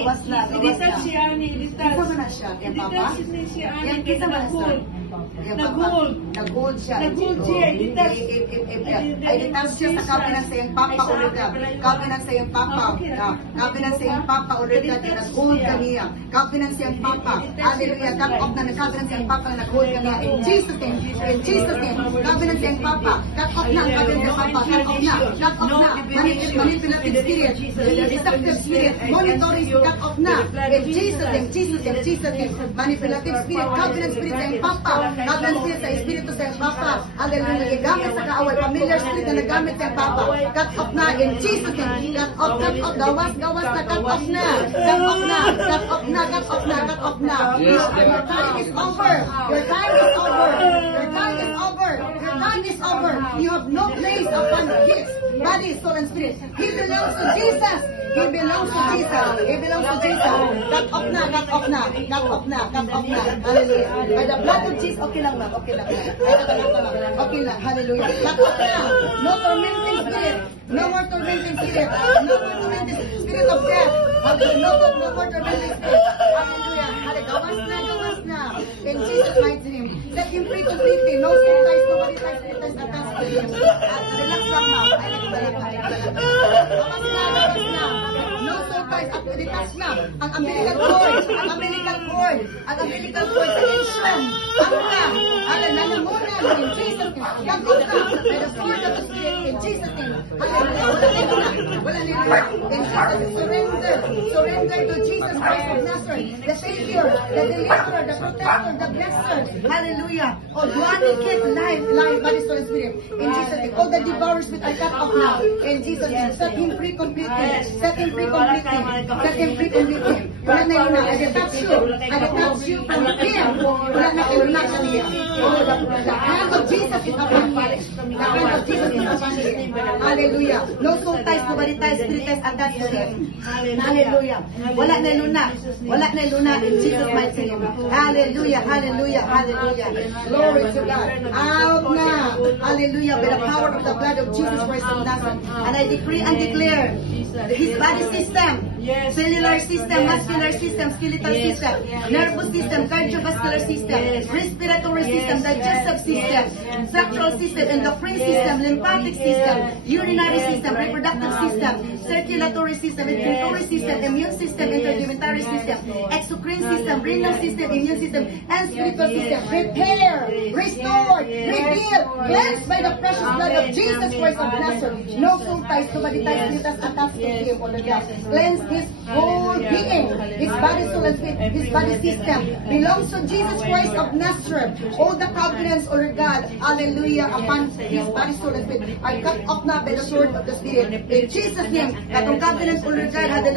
Gawas na, gawas na. I-detach si Ani, i-detach. Kisa man na siya, kaya Papa? I-detach si Ani, Yan, kaya kisa man na siya. nag-hold. Kaya Nag-hold. Nag-hold siya. Nag-hold siya, i-detach. I-detach siya sa kapinan sa iyong Papa ulit ka. Kapinan sa iyong Papa. Kapinan sa iyong Papa ulit ka. Nag-hold ka niya. Kapinan sa iyong Papa. Hallelujah. Cut off na nagkapinan sa iyong Papa na nag-hold ka niya. In Jesus' name. In Jesus' name. Kapinan sa iyong Papa. Cut off na. Kapinan sa iyong Papa. Cut off na. Cut off na. Manipulative spirit. Deceptive spirit. Monitoring. Cut off na. In Jesus' name. Jesus' name. Jesus' name. Manipulative spirit. Covenant spirit sa iyong Papa. Covenant spirit sa Espiritu sa iyong Papa. Hallelujah. Nagamit sa kaaway. Familiar spirit na nagamit sa iyong Papa. Cut off na. In Jesus' name. Cut off. Cut off. Gawas. Gawas na. Cut off na. Cut off na. Cut off na. Cut off na. Cut off na. Your time is over. Your time is over. Your time is over. Your time is over. You have no place upon his body, soul, and spirit. He belongs to Jesus. He belongs to Jesus. He belongs to Jesus. Cut off na. Cut off na. Cut off na. Cut off na. Hallelujah. By the blood of Jesus. Okay lang ma'am. Okay lang. Okay lang. Hallelujah. Cut off na. No tormenting spirit. No more tormenting spirit. No more tormenting spirit of death. No more tormenting spirit. Hallelujah. Hallelujah. Gawas na. Gawas na. In Jesus' mighty name. Set him free completely. No spirit ties. Nobody ties. Spirit ties attached to him. Relax lang ma'am. Ay, nagbalak. Gawas na. Gawas na. No soul ties. Detach na. Ang umbilical cord. Ang umbilical cord. Ang umbilical cord sa insulin. Ano na? Nanangunan. In Jesus' name. Gagawin na. By the sword of the Spirit. In Jesus' name. Hallelujah. Wala nila. In Jesus' name. Surrender. Surrender to Jesus Christ of Nazareth. The Savior. The Deliverer. The Protector. The Blesser. Hallelujah. Oh, dwelling life. Life. Body, soul, and spirit. In Jesus' name. All the devourers with I cut off now. In Jesus' name. Set him free completely. Set him free completely. Set him free completely. Wala na yun na. I detach you. I detach you from him. Wala na yun na sa niya. Oh, the hand of Jesus is upon him. The hand of Jesus is upon him. Hallelujah. No soul ties, nobody ties, spirit ties attached to him. Hallelujah. Wala na yun na. Wala na yun na. In Jesus' mighty name. Hallelujah. Hallelujah. Hallelujah. Glory to God. Out na. Hallelujah. By the power of the blood of Jesus Christ of Nazareth. And I decree and declare his body system, cellular system, muscular system, skeletal system, nervous system, cardiovascular system, respiratory system, digestive system, sexual system, endocrine system, lymphatic system, urinary system, reproductive system, circulatory system, inhibitory system, immune system, interdimensionary system, exocrine system, renal system, immune system, and spiritual system. Repair, restore, reveal, cleansed by the precious blood of Jesus Christ of Nazareth. No soul ties, nobody ties, spirit ties attached to him on the God. Cleanse his whole being, his body, soul, and spirit, his body system belongs to Jesus Christ of Nazareth. All the covenants, O Lord God, hallelujah, upon his body, soul, and spirit are cut off now by the sword of the Spirit. In Jesus' name, katong covenants, O Lord God, hallelujah.